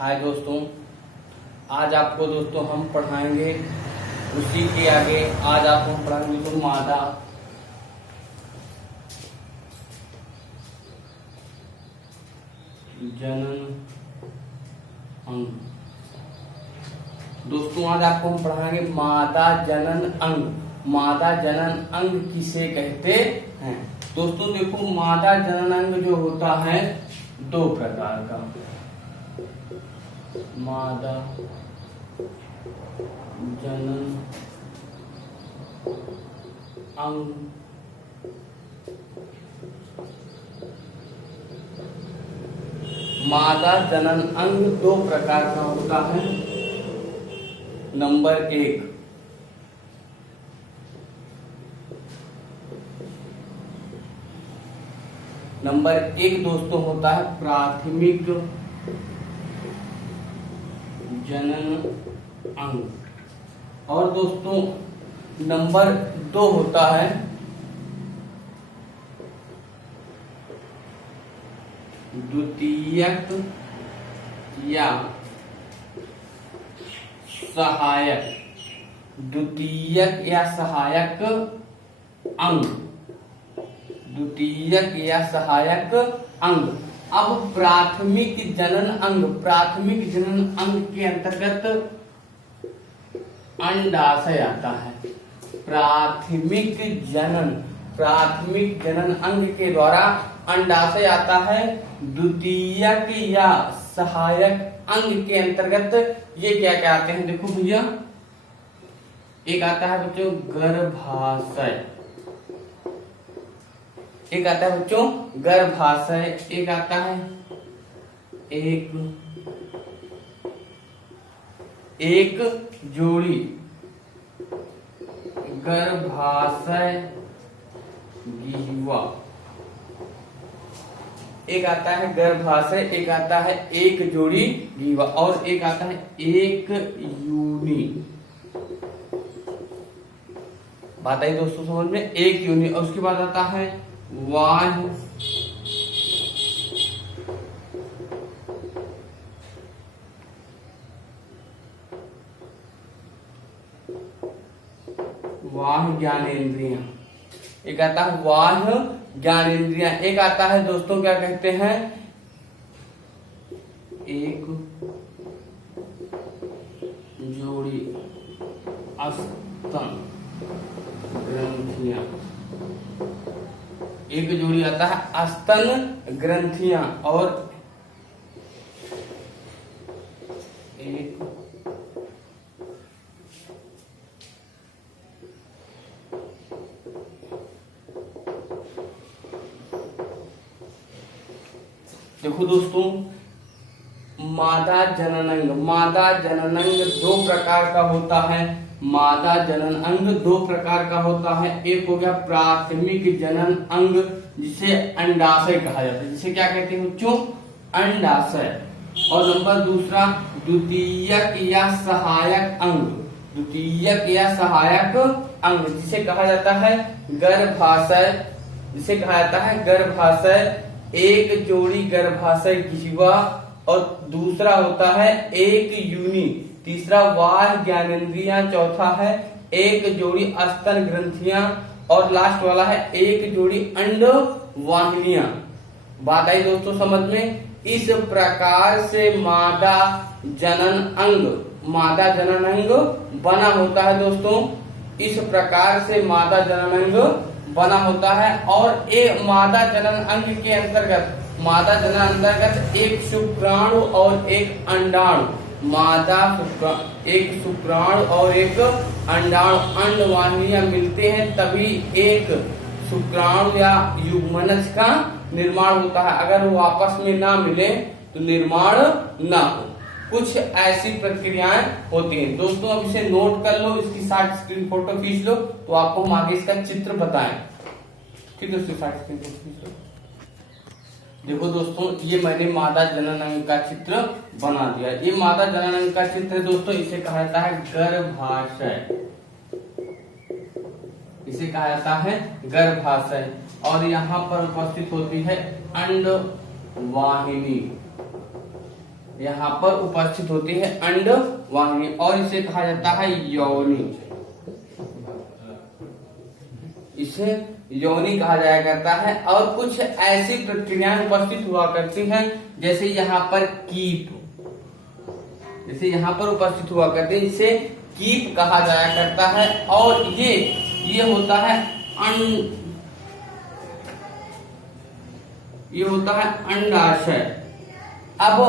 हाय दोस्तों, आज आपको दोस्तों हम पढ़ाएंगे उसी के आगे। आज आपको हम पढ़ाएंगे तो मादा जनन अंग। दोस्तों आज आपको हम पढ़ाएंगे मादा जनन अंग। मादा जनन अंग किसे कहते हैं? दोस्तों देखो, मादा जनन अंग जो होता है दो प्रकार का। मादा जनन अंग मादा जनन अंग दो प्रकार का होता है। नंबर एक, दोस्तों होता है प्राथमिक जनन अंग। और दोस्तों नंबर दो होता है द्वितीयक या सहायक। द्वितीयक या सहायक अंग। द्वितीयक या सहायक अंग। अब प्राथमिक जनन अंग के अंतर्गत अंडाशय आता है। प्राथमिक जनन अंग के द्वारा अंडाशय आता है। द्वितीयक या सहायक अंग के अंतर्गत ये क्या क्या आते हैं? देखो भैया, एक आता है बच्चों गर्भाशय, एक आता है बच्चों गर्भाशय, एक आता है एक जोड़ी गर्भाशय गीवा। एक आता है गर्भाशय, एक आता है एक जोड़ी गीवा, और एक आता है एक यूनी। बात आई दोस्तों समझ में? एक यूनी। और उसके बाद आता है वाह्य ज्ञानेंद्रिय। एक आता है वाह्य ज्ञानेंद्रिय। एक आता है दोस्तों क्या कहते हैं? एक जोड़ी अस्तन ग्रंथियां। एक जोड़ी आता है अस्तन ग्रंथियां, और एक देखो दोस्तों, मादा जननांग दो प्रकार का होता है। मादा जनन अंग दो प्रकार का होता है। एक हो गया प्राथमिक जनन अंग, जिसे अंडाशय कहा जाता है। जिसे क्या कहते हैं बच्चों? अंडाशय। और नंबर दूसरा द्वितीयक या सहायक अंग। द्वितीयक या सहायक अंग जिसे कहा जाता है गर्भाशय। जिसे कहा जाता है गर्भाशय। एक जोड़ी गर्भाशय गीवा, और दूसरा होता है एक यूनी। तीसरा वाह्य ज्ञानेंद्रियां। चौथा है एक जोड़ी अस्तन ग्रंथियां, और लास्ट वाला है एक जोड़ी अंड वाहिनियां। बात आई दोस्तों समझ में? इस प्रकार से मादा जनन अंग बना होता है दोस्तों। इस प्रकार से मादा जनन अंग बना होता है। और एक मादा जनन अंग के अंतर्गत एक शुक्राणु और एक अंडाणु। एक शुक्राणु और एक अंडाणु, अंडवाहिनियां मिलते हैं, तभी एक शुक्राणु या युग्मनज का निर्माण होता है। अगर वो आपस में ना मिले तो निर्माण ना हो। कुछ ऐसी प्रक्रियाएं होती हैं दोस्तों। अब इसे नोट कर लो, इसकी साथ स्क्रीन फोटो खींच लो, तो आपको हम आगे इसका चित्र बताएं। ठीक है, इसकी साथ स्क्रीन फोटो खींच लो। देखो दोस्तों, ये मैंने मादा जनन अंग का चित्र बना दिया। ये मादा जनन अंग का चित्र है दोस्तों। इसे कहा जाता है गर्भाशय। इसे कहा जाता है गर्भाशय। और यहाँ पर उपस्थित होती है अंड वाहिनी। यहाँ पर उपस्थित होती है अंडवाहिनी और इसे कहा जाता है योनि। इसे योनि कहा जाया करता है। और कुछ ऐसी प्रक्रियाएं उपस्थित हुआ करती हैं जैसे यहाँ पर कीप, जैसे यहाँ पर उपस्थित हुआ करती है, इसे कीप कहा जाया करता है। और ये होता है ये होता है अंडाशय। अब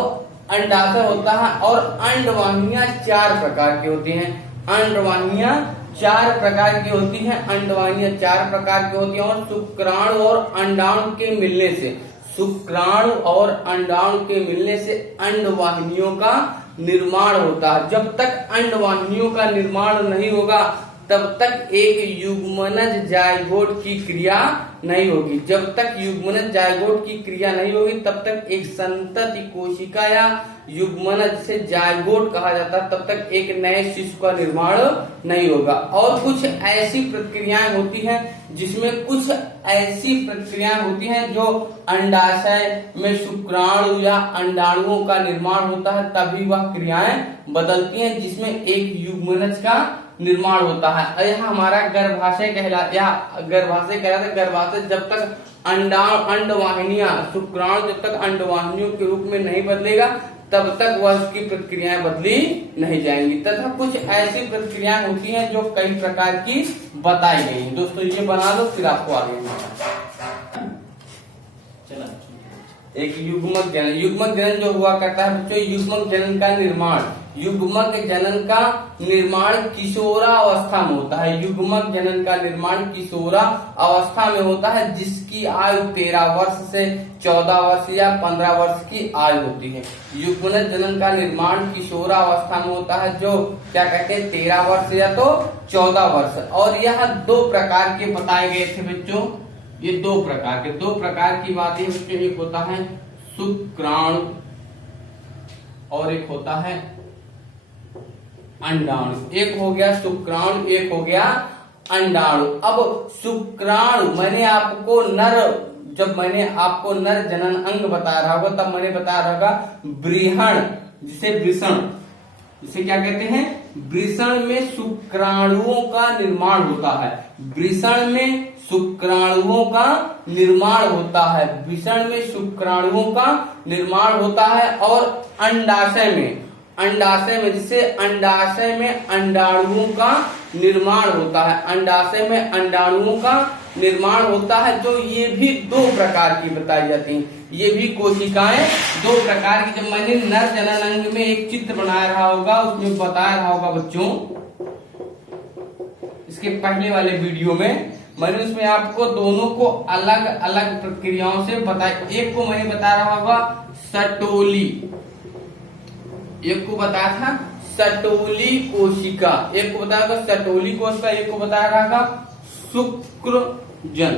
अंडाशय होता है और अंडवाहिनियां 4 प्रकार की होती हैं। अंडवाहिनियां 4 प्रकार की होती हैं। अंडवाहिनियां 4 प्रकार की होती हैं और शुक्राणु और अंडाणु के मिलने से, शुक्राणु और अंडाणु के मिलने से अंडवाहिनियों का निर्माण होता है। जब तक अंडवाहिनियों का निर्माण नहीं होगा तब तक एक युग्मनज जायगोट की क्रिया नहीं होगी। जब तक युग्मनज जायगोट की क्रिया नहीं होगी तब तक एक संतति कोशिका या युग्मनज से जायगोट कहा जाता है, तब तक एक नए शिशु का निर्माण नहीं होगा। और कुछ ऐसी प्रक्रियाएं होती हैं जिसमें कुछ ऐसी प्रक्रियाएं होती हैं जो अंडाशय में शुक्राणु या अंडाणुओं का निर्माण होता है, तभी वह क्रियाएं बदलती हैं जिसमें एक युग्मनज का निर्माण होता है। यह हमारा गर्भाशय कहलाता। गर्भाशय जब तक अंडवाहिनियां, शुक्राणु जब तक अंडवाहिनियों के रूप में नहीं बदलेगा तब तक वह उसकी प्रक्रियाएं बदली नहीं जाएंगी। तथा कुछ ऐसी प्रक्रियाएं होती हैं जो कई प्रकार की बताई गई हैं। दोस्तों ये बना लो फिर आपको आगे चला। एक युग्मक जनन, युग्मक जनन जो हुआ करता है बच्चों, युग्मक जनन का निर्माण, युग्मक जनन का निर्माण किशोरावस्था में होता है। युग्मक जनन का निर्माण किशोरावस्था में होता है जिसकी आयु 13 वर्ष से 14 वर्ष या 15 वर्ष की आयु होती है। युग्मक जनन का निर्माण किशोरावस्था में होता है जो क्या कहते हैं 13 वर्ष या तो 14 वर्ष। और यह 2 प्रकार के बताए गए थे बच्चों, ये 2 प्रकार की बातें बच्चों। एक होता है शुक्राणु और एक होता है अंडाणु। एक हो गया शुक्राणु, एक हो गया अंडाणु। अब शुक्राणु जब मैंने आपको नर जनन अंग बता रहा होगा तब मैंने बताया रहा होगा वृषण, जिसे क्या कहते हैं, वृषण में शुक्राणुओं का निर्माण होता है। वृषण में शुक्राणुओं का निर्माण होता है, वृषण में शुक्राणुओं का निर्माण होता है। और अंडाशय में जिसे अंडाशय में अंडाणुओं का निर्माण होता है, अंडाशय में अंडाणुओं का निर्माण होता है। जो ये भी 2 प्रकार की बताई जाती हैं। ये भी कोशिकाएं 2 प्रकार की। जब मैंने नर जनन अंग में एक चित्र बना रहा होगा उसमें बताया रहा होगा बच्चों, इसके पहले वाले वीडियो में मैंने उसमें आपको दोनों को अलग अलग प्रक्रियाओं से बताया। एक को मैंने बता रहा होगा सटोली, एक को बताया था सटोली कोशिका, एक को बताया होगा सटोली कोशिका, एक को बताया रहा था शुक्रजन,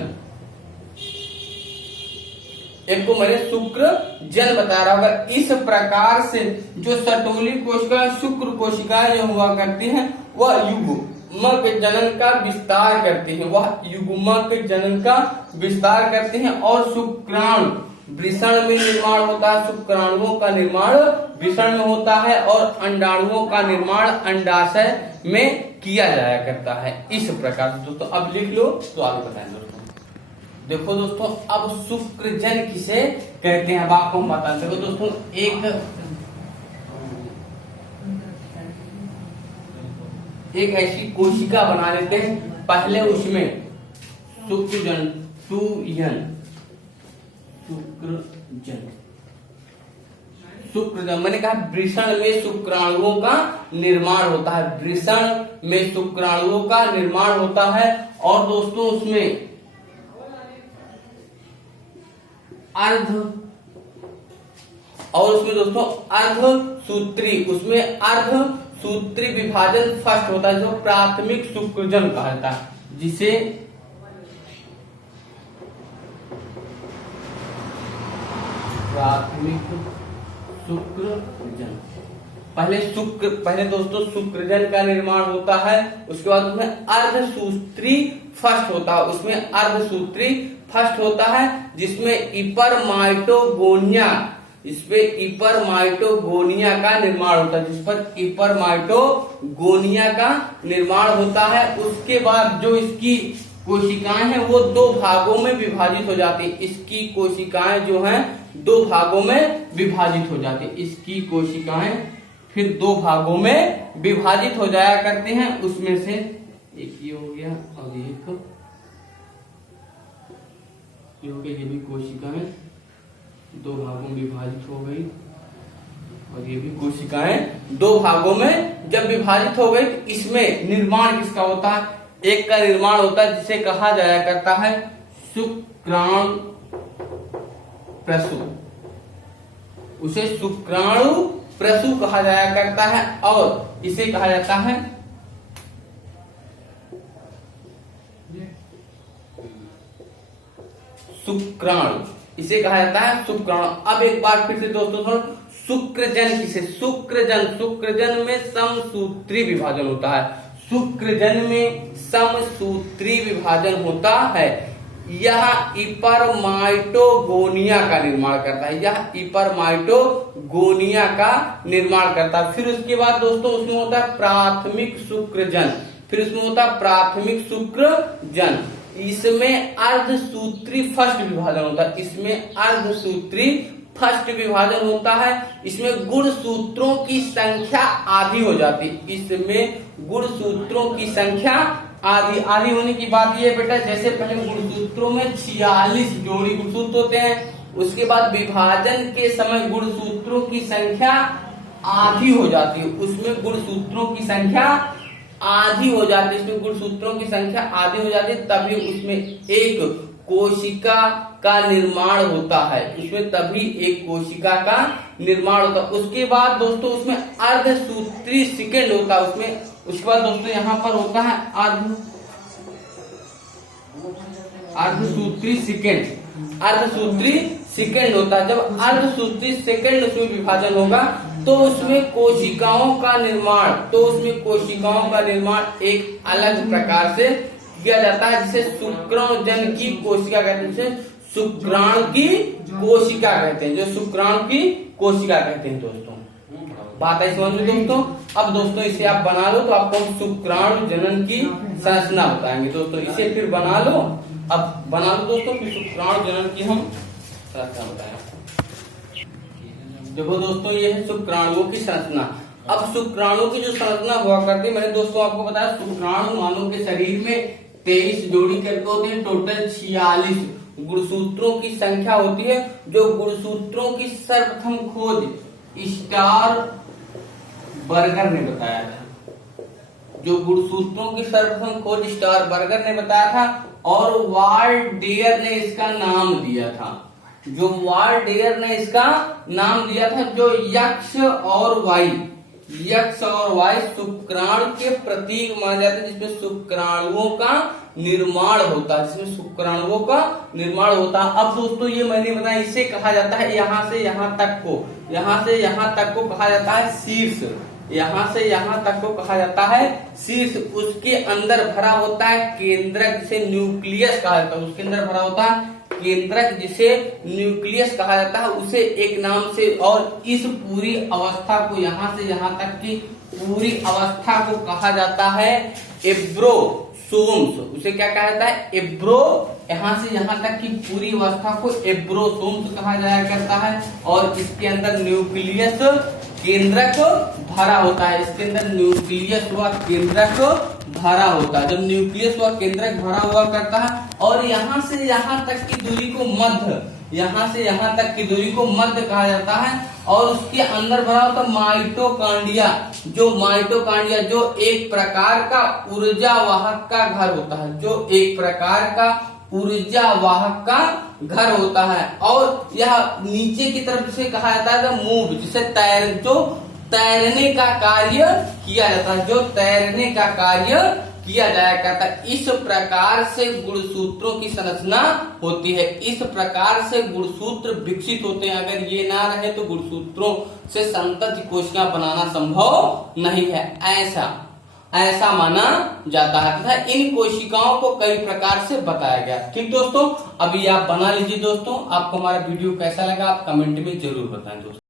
एक को मैंने शुक्रजन बता रहा होगा। इस प्रकार से जो सटोली कोशिका, शुक्र कोशिकाएं जो हुआ करती हैं वह युग्मक जनन का विस्तार करती हैं, और शुक्राणु वृषण में निर्माण होता है, शुक्राणुओं का निर्माण वृषण में होता है और अंडाणुओं का निर्माण अंडाशय में किया जाया करता है। इस प्रकार से दोस्तों अब लिख लो तो आगे बताएं दोस्तों। देखो दोस्तों अब शुक्रजन किसे कहते हैं अब आपको हम बता सको दोस्तों। एक ऐसी कोशिका बना लेते हैं, पहले उसमें शुक्रजन मैंने कहा वृषण में शुक्राणुओं का निर्माण होता है, वृषण में शुक्राणुओं का निर्माण होता है। और दोस्तों उसमें अर्धसूत्री विभाजन फर्स्ट होता है जो प्राथमिक शुक्रजन कहा जाता है, जिसे प्राथमिक शुक्रजन। पहले दोस्तों शुक्रजन का निर्माण होता है, उसके बाद उसमें अर्धसूत्री फर्स्ट होता है जिसमें इपर माइटोगोनिया इस पे इपरमाइटोगोनिया का निर्माण होता है, जिस पर इपरमाइटोगोनिया का निर्माण होता है। उसके बाद जो इसकी कोशिकाएं हैं वो दो भागों में विभाजित हो जाती है। इसकी कोशिकाएं जो हैं दो भागों में विभाजित हो जाती है। इसकी कोशिकाएं फिर दो भागों में विभाजित हो जाया करते हैं। उसमें से एक ये हो गया और एक ये हो गया। ये भी कोशिकाएं दो भागों में विभाजित हो गई और ये भी कोशिकाएं दो भागों में जब विभाजित हो गई तो इसमें निर्माण किसका होता है? एक का निर्माण होता है जिसे कहा जाया करता है शुक्राणु प्रसु। उसे शुक्राणु प्रसु कहा जाया करता है और इसे कहा जाता है शुक्राणु। इसे कहा जाता है शुक्राणु। अब एक बार फिर से दोस्तों शुक्रजन किसे? शुक्रजन में समसूत्री विभाजन होता है। शुक्रजन में समसूत्री विभाजन होता है। यह इपरमाइटोगोनिया का निर्माण करता है। यह इपरमाइटोगोनिया का निर्माण करता है। फिर उसके बाद दोस्तों उसमें होता है प्राथमिक शुक्रजन। फिर उसमें होता है प्राथमिक शुक्रजन। इसमें अर्धसूत्री फर्स्ट विभाजन होता है। इसमें अर्धसूत्री फर्स्ट विभाजन होता है। इसमें गुणसूत्रों की संख्या आधी हो जाती है। इसमें गुणसूत्रों की संख्या आधी होने की बात यह बेटा, जैसे पहले गुणसूत्रों में 46 जोड़ी गुणसूत्र होते हैं, उसके बाद विभाजन के समय गुणसूत्रों की संख्या आधी हो जाती है। उसमें गुणसूत्रों की संख्या आधी हो जाती है। इसमें गुणसूत्रों की संख्या आधी हो जाती है, तभी उसमें एक कोशिका का निर्माण होता है। उसमें तभी एक कोशिका का निर्माण होता है। उसके बाद दोस्तों उसमें अर्धसूत्री सेकेंड होता है। उसके बाद दोस्तों यहाँ पर होता है अर्धसूत्री सेकेंड होता है। जब अर्धसूत्री सेकेंड उसमें विभाजन होगा तो उसमें कोशिकाओं का निर्माण एक अलग प्रकार से किया जाता है, जिसे शुक्राणुजन की कोशिका कहते हैं। जिसे शुक्राणु की कोशिका कहते हैं। जो शुक्राणु की कोशिका कहते हैं दोस्तों। बात है समझ में दोस्तों। अब दोस्तों इसे आप बना लो तो आपको हम शुक्राणु जनन की संरचना बताएंगे दोस्तों। इसे फिर बना लो। अब बना लो दोस्तों, फिर शुक्राणु जनन की हम संरचना बताएं। देखो दोस्तों ये है शुक्राणुओं की संरचना। अब शुक्राणु की जो संरचना हुआ करती है, मैंने दोस्तों आपको बताया शुक्राणु मानव के शरीर में 23 जोड़ी करके होते हैं। टोटल 46 गुणसूत्रों की संख्या होती है। जो गुणसूत्रों की सर्वप्रथम खोज स्टार बर्गर ने बताया था। जो गुणसूत्रों की सर्वप्रथम खोज स्टार बर्गर ने बताया था और वाल्डेयर ने इसका नाम दिया था। जो वाल्डेयर ने इसका नाम दिया था, जो यक्ष और वाई शुक्राणु के प्रतीक माने जाते हैं, जिसमें शुक्राणुओं का निर्माण होता है। अब दोस्तों ये मैंने बताया, इसे कहा जाता है यहाँ से यहाँ तक को कहा जाता है शीर्ष। यहाँ से यहाँ तक को कहा जाता है शीर्ष। उसके अंदर भरा होता है केंद्रक, जिसे न्यूक्लियस कहा जाता है। उसके अंदर भरा होता है केंद्रक, जिसे न्यूक्लियस कहा जाता है, उसे एक नाम से। और इस पूरी अवस्था को, यहाँ से यहाँ तक की पूरी अवस्था को कहा जाता है एब्रोसोम्स। उसे क्या कहा जाता है? यहाँ से यहाँ तक की पूरी अवस्था को एब्रोसोम्स कहा जाया करता है। और इसके अंदर न्यूक्लियस केंद्रक भरा होता है। इसके अंदर न्यूक्लियस व केंद्रक भरा होता है। जब न्यूक्लियस व केंद्रक भरा हुआ करता है और यहाँ से यहाँ तक की दूरी को मध्य कहा जाता है। और उसके अंदर भरा होता है माइटोकॉन्ड्रिया। जो एक प्रकार का ऊर्जा वाहक का घर होता है। और यह नीचे की तरफ जिसे कहा जाता है मूव, जिसे तैरने का कार्य किया जाया करता है। इस प्रकार से गुणसूत्रों की संरचना होती है। इस प्रकार से गुणसूत्र विकसित होते हैं। अगर ये ना रहे तो गुणसूत्रों से संतति कोशिका बनाना संभव नहीं है। ऐसा ऐसा माना जाता है तथा इन कोशिकाओं को कई प्रकार से बताया गया। ठीक दोस्तों, अभी आप बना लीजिए दोस्तों। आपको हमारा वीडियो कैसा लगा आप कमेंट में जरूर बताएं दोस्तों।